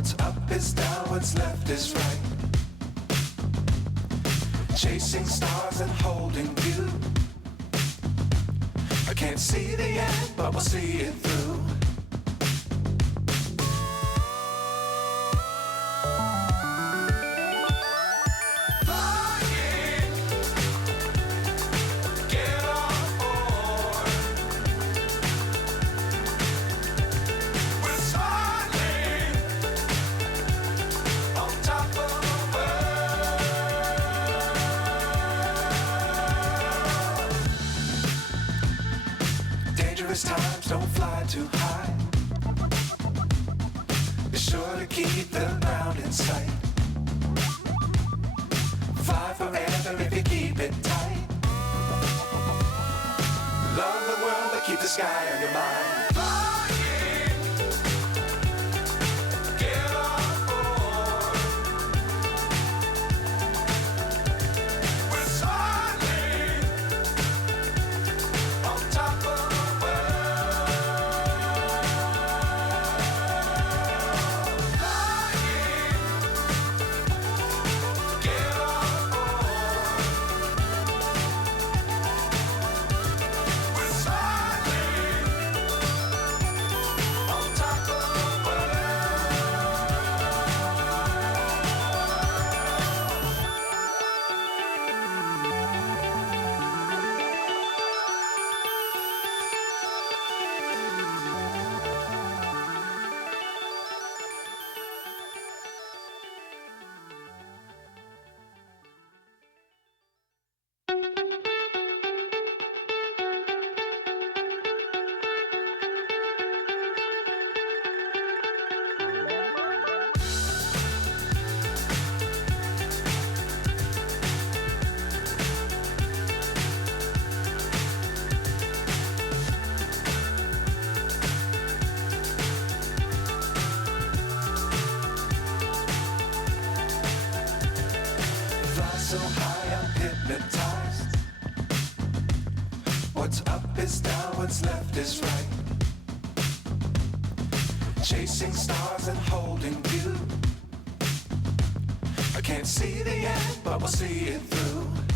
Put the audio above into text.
What's up is down, what's left is right. Chasing stars and holding you. I can't see the end, but we'll see it through. Times don't fly too high. Be sure to keep the ground in sight. Fly forever if you keep it tight. Love the world but keep the sky on your mind. So high I'm hypnotized. What's up is down, what's left is right. Chasing stars and holding you. I can't see the end, but we'll see it through.